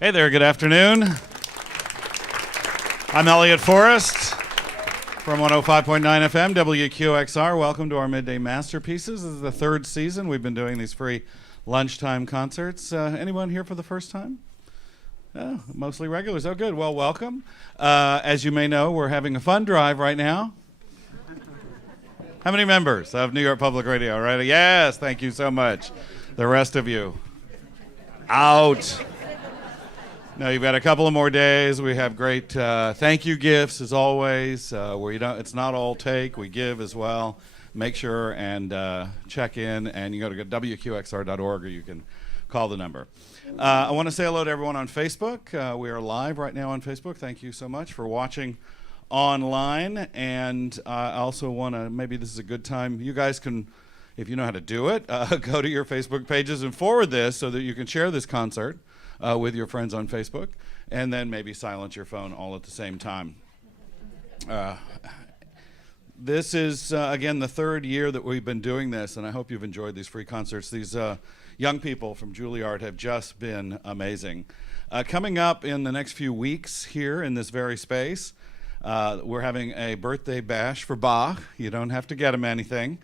Hey there, good afternoon. I'm Elliot Forrest from 105.9 FM, WQXR. Welcome to our Midday Masterpieces. This is the third season. We've been doing these free lunchtime concerts. Anyone here for the first time? Oh, mostly regulars. Oh, good. Well, welcome. As you may know, we're having a fund drive right now. How many members of New York Public Radio, right? Yes, thank you so much. The rest of you, out. No, you've got a couple of more days. We have great thank you gifts, as always, where it's not all take. We give as well. Make sure and check in, and you go to WQXR.org, or you can call the number. I want to say hello to everyone on Facebook. We are live right now on Facebook. Thank you so much for watching online. And I also want to, maybe this is a good time, you guys can, if you know how to do it, go to your Facebook pages and forward this so that you can share this concert with your friends on Facebook, and then maybe silence your phone all at the same time. This is, again, the third year that we've been doing this, and I hope you've enjoyed these free concerts. These young people from Juilliard have just been amazing. Coming up in the next few weeks here in this very space, we're having a birthday bash for Bach. You don't have to get him anything.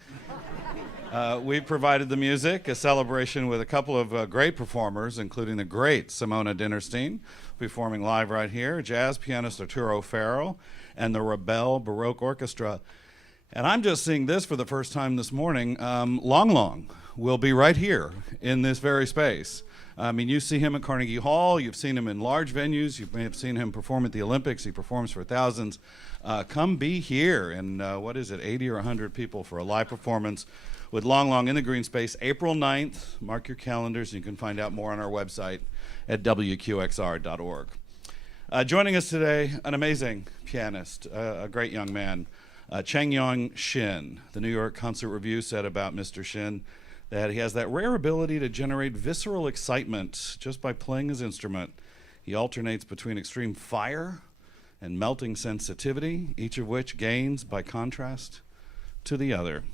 We've provided the music, a celebration with a couple of great performers, including the great Simona Dinnerstein, performing live right here, jazz pianist Arturo Farrell, and the Rebel Baroque Orchestra. And I'm just seeing this for the first time this morning. Long Long will be right here in this very space. I mean, you see him at Carnegie Hall. You've seen him in large venues. You may have seen him perform at the Olympics. He performs for thousands. Come be here, and 80 or 100 people for a live performance with Long Long in the green space, April 9th. Mark your calendars. You can find out more on our website at WQXR.org. Joining us today, an amazing pianist, a great young man, Chang Young-Shin. The New York Concert Review said about Mr. Shin that he has that rare ability to generate visceral excitement just by playing his instrument. He alternates between extreme fire and melting sensitivity, each of which gains, by contrast, to the other.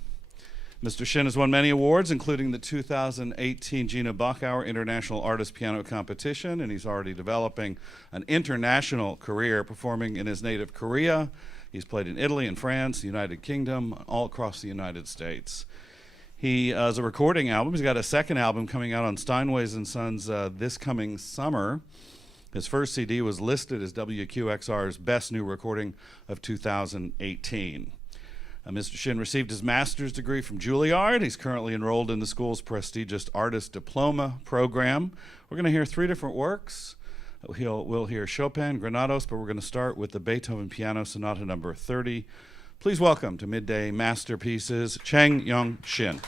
Mr. Shin has won many awards, including the 2018 Gina Bachauer International Artist Piano Competition, and he's already developing an international career performing in his native Korea. He's played in Italy and France, the United Kingdom, all across the United States. He has a recording album. He's got a second album coming out on Steinway's & Sons this coming summer. His first CD was listed as WQXR's Best New Recording of 2018. Mr. Shin received his master's degree from Juilliard. He's currently enrolled in the school's prestigious Artist Diploma program. We're going to hear three different works. We'll hear Chopin, Granados, but we're going to start with the Beethoven Piano Sonata number 30. Please welcome to Midday Masterpieces, Chang Young-Shin.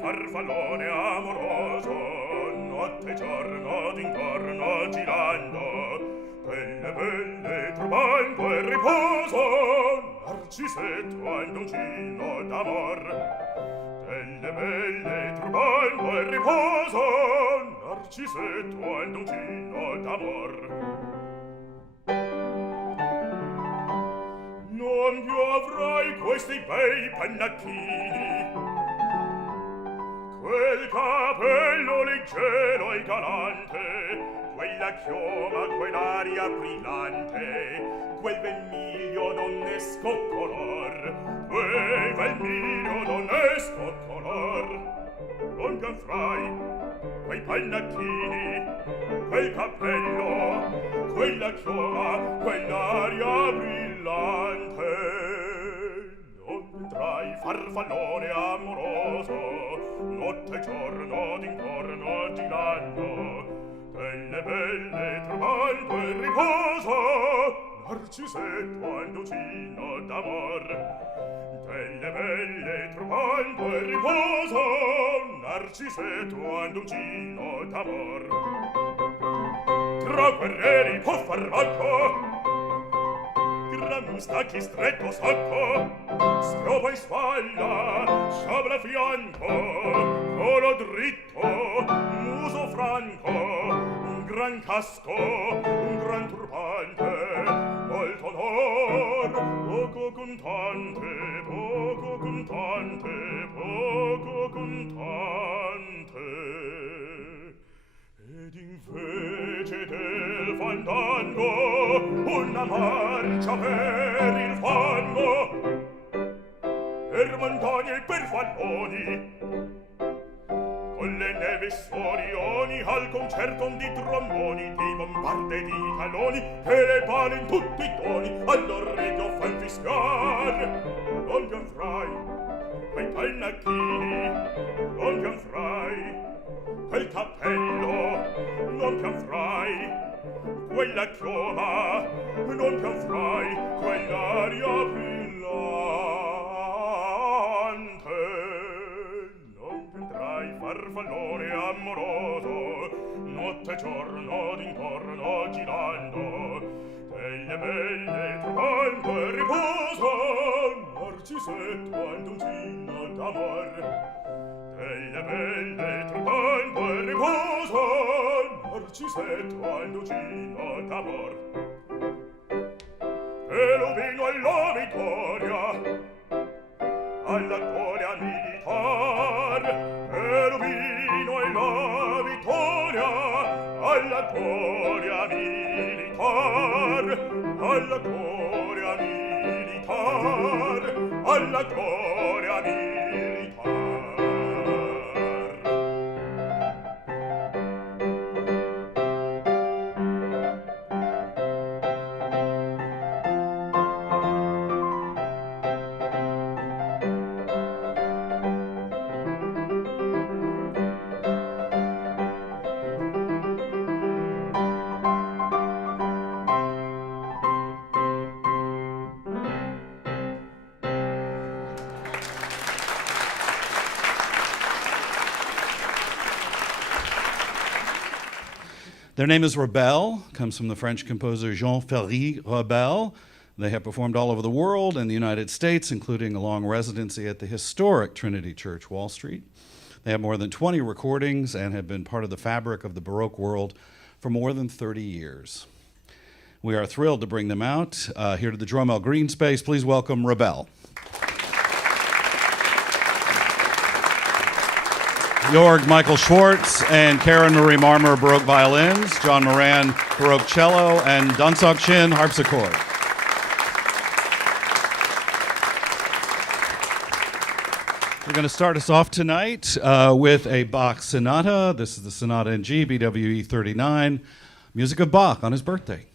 farfallone amoroso, notte e giorno d'intorno girando, quelle belle turbando e riposo, Narcisetto al doncino d'amor, delle delle belle turbando e riposo, Narcisetto ed uncino d'amor. Non più avrai questi bei pennacchini, quel capello leggero e galante, quella chioma, quell'aria brillante, quel vermiglio donnesco color, quel vermiglio donnesco color. Non pianfrai quei pennacchini, quel cappello, quella chioma, quell'aria brillante. Non vedrai farfallone amoroso, notte e giorno d'intorno girando, delle belle turbando e riposo, Narcisetto ed uncino d'amor. Delle belle turbando e riposo, Narcisetto ed uncino d'amor. Tra guerrieri può far banco, gran mustacchi stretto sacco, stropa in spalla, sciabla a fianco, colo dritto, muso franco, un gran casco, un gran turbante, molto onor, poco contante, poco contante, poco contante. Ed invece del fandango una marcia per il fango, per montagne e per falloni, con le neve sorioni al concerto di tromboni, di bombarde e di cannoni che le pale in tutti i toni all'orecchio fan fischiar. Non pianfrai quei pennacchini, non pianfrai quel cappello, non pianfrai quella chioma, non pianfrai quell'aria brillante. Non piantrai farfallone amoroso, notte e giorno d'intorno girando, delle belle turbando e riposo, Narcisetto ed uncino d'amor. Delle belle turbando e riposo, Narcisetto ed uncino d'amor. E l'ubino alla vittoria militar, e l'ubino alla vittoria militar, alla gloria militar, alla gloria militar. Their name is Rebelle, comes from the French composer Jean-Ferry Rebelle. They have performed all over the world and the United States, including a long residency at the historic Trinity Church, Wall Street. They have more than 20 recordings and have been part of the fabric of the Baroque world for more than 30 years. We are thrilled to bring them out here to the Dromel Green Space. Please welcome Rebelle. Jorg Michael Schwartz and Karen Marie Marmer, Baroque violins, John Moran, Baroque cello, and ChangYong Shin, harpsichord. We're going to start us off tonight with a Bach Sonata. This is the Sonata in G, BWE 39, music of Bach on his birthday.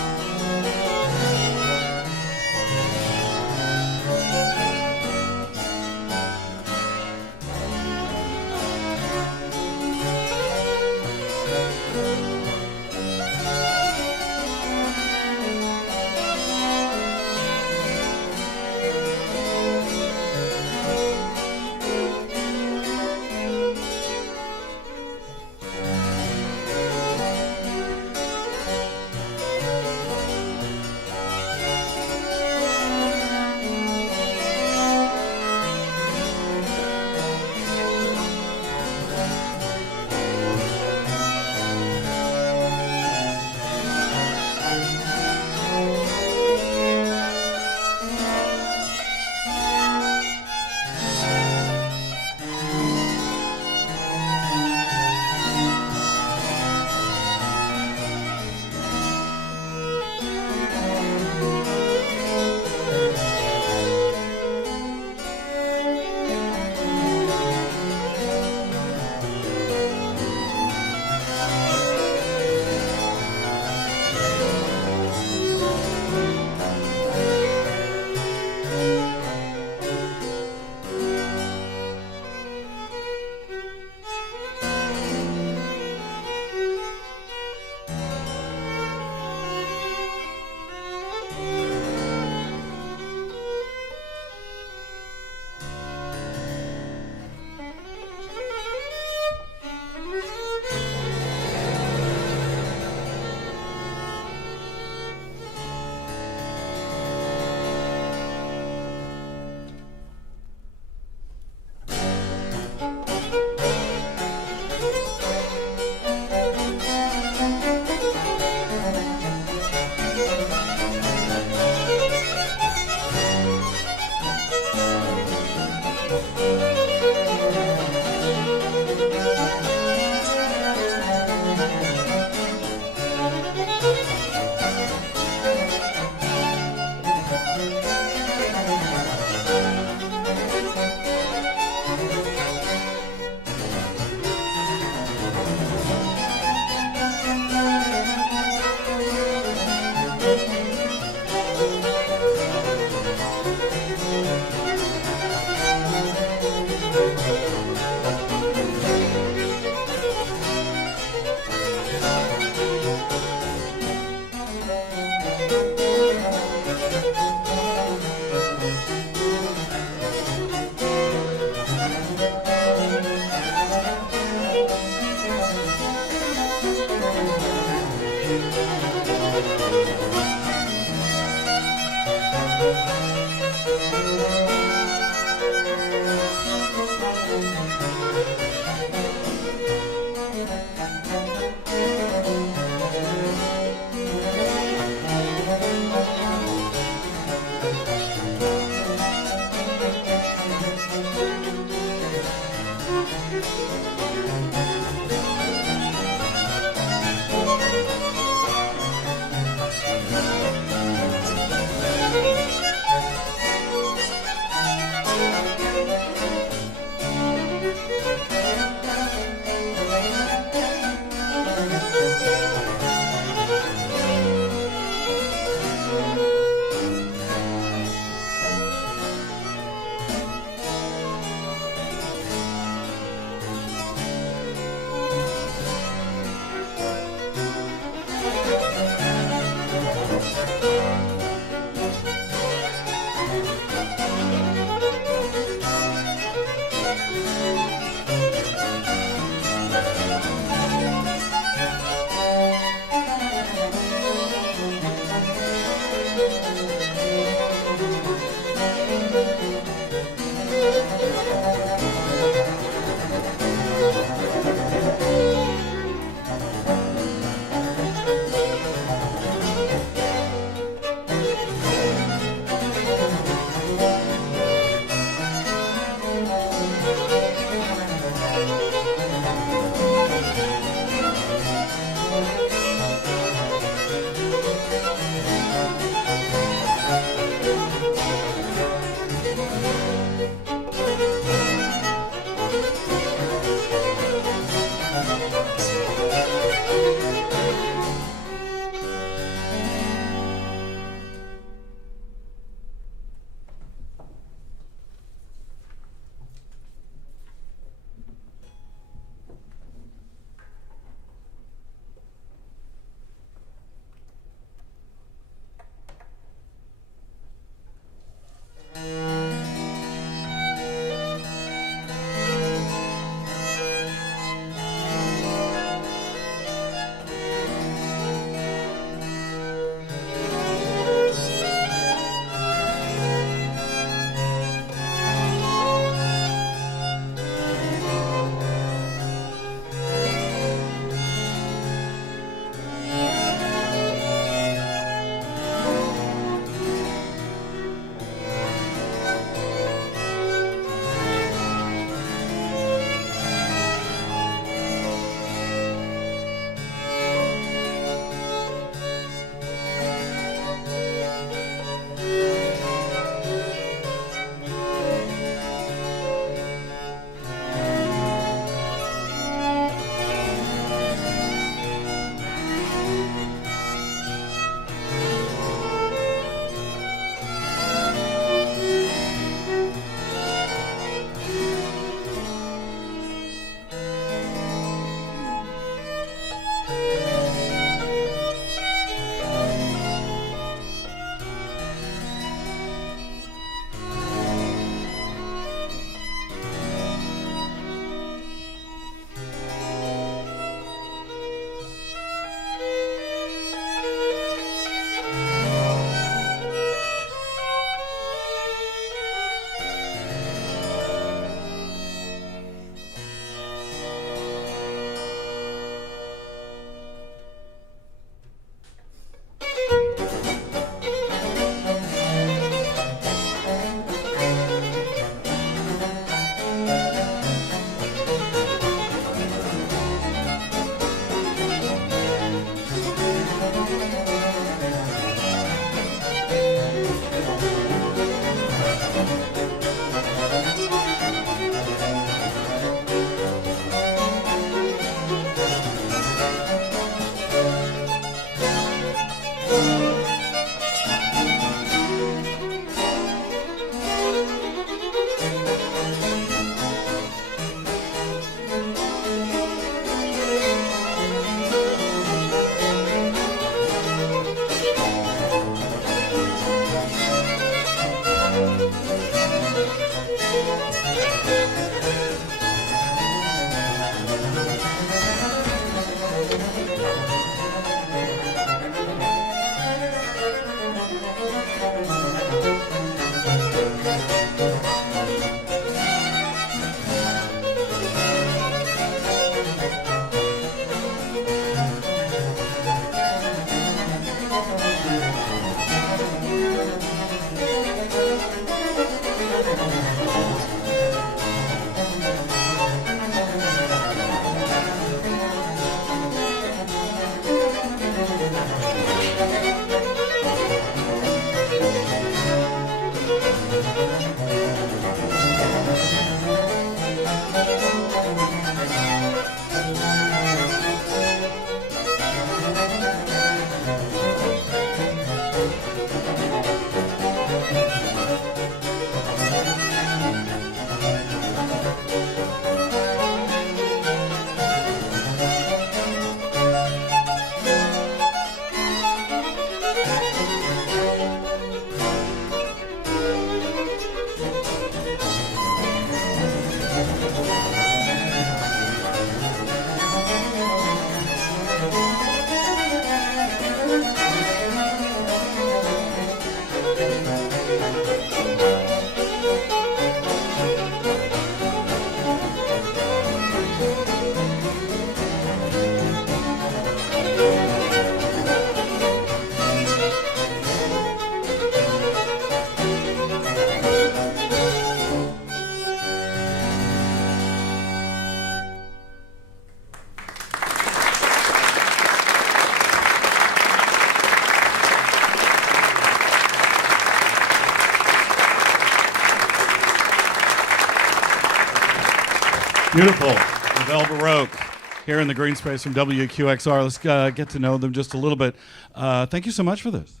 Beautiful. The Bell Baroque here in the green space from WQXR. Let's get to know them just a little bit. Thank you so much for this.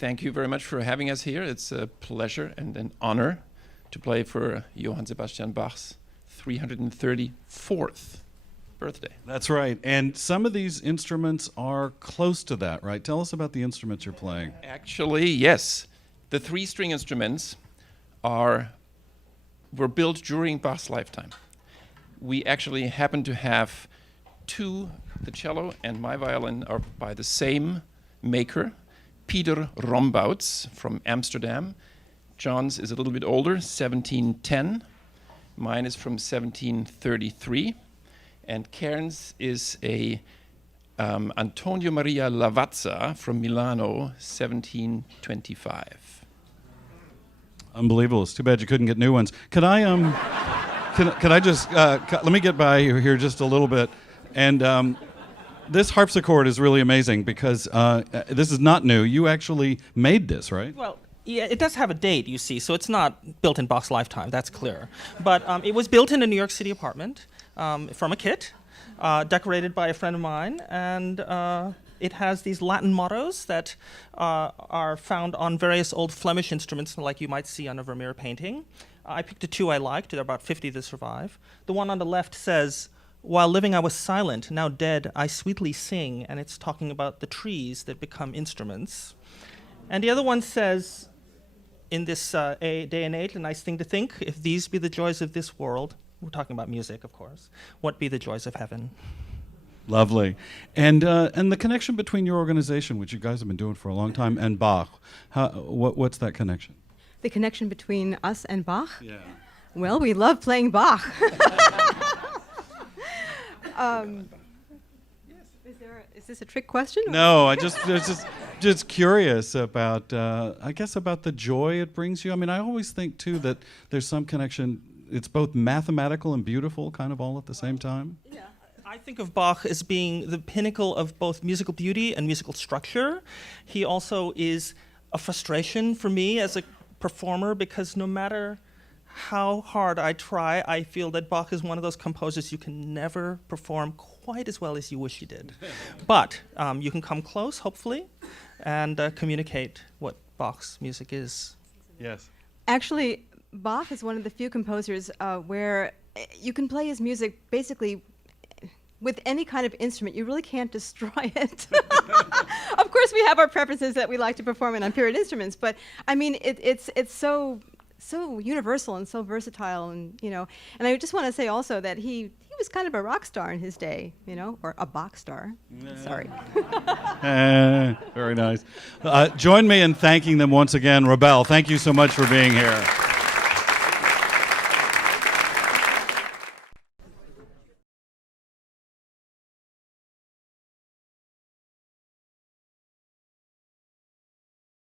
Thank you very much for having us here. It's a pleasure and an honor to play for Johann Sebastian Bach's 334th birthday. That's right. And some of these instruments are close to that, right? Tell us about the instruments you're playing. Actually, yes. The three-string instruments were built during Bach's lifetime. We actually happen to have two, the cello and my violin, are by the same maker, Peter Rombouts from Amsterdam. John's is a little bit older, 1710. Mine is from 1733. And Cairns is a Antonio Maria Lavazza from Milano, 1725. Unbelievable. It's too bad you couldn't get new ones. Could I could I just let me get by you here just a little bit. And this harpsichord is really amazing because this is not new. You actually made this, right? Well, yeah, it does have a date, you see, so it's not built in Bach's lifetime, that's clear. But it was built in a New York City apartment from a kit, decorated by a friend of mine, and it has these Latin mottos that are found on various old Flemish instruments, like you might see on a Vermeer painting. I picked the two I liked. There are about 50 that survive. The one on the left says, "While living I was silent, now dead I sweetly sing," and it's talking about the trees that become instruments. And the other one says, "In this day and age, a nice thing to think, if these be the joys of this world," we're talking about music, of course, "what be the joys of heaven?" Lovely. And the connection between your organization, which you guys have been doing for a long time, and Bach, what's that connection? The connection between us and Bach? Yeah. Well, we love playing Bach. Is this a trick question? No, I just curious about I guess about the joy it brings you. I mean, I always think too that there's some connection. It's both mathematical and beautiful, kind of all at the same time. Yeah. I think of Bach as being the pinnacle of both musical beauty and musical structure. He also is a frustration for me as a performer because no matter how hard I try, I feel that Bach is one of those composers you can never perform quite as well as you wish you did. But you can come close, hopefully, and communicate what Bach's music is. Yes. Actually, Bach is one of the few composers where you can play his music basically with any kind of instrument. You really can't destroy it. Of course, we have our preferences that we like to perform it on period instruments, but I mean, it's so universal and so versatile, and And I just want to say also that he was kind of a rock star in his day, or a Bach star. Sorry. Very nice. Join me in thanking them once again. Rebel, thank you so much for being here.